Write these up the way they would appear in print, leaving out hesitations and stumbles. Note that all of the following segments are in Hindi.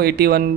81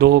2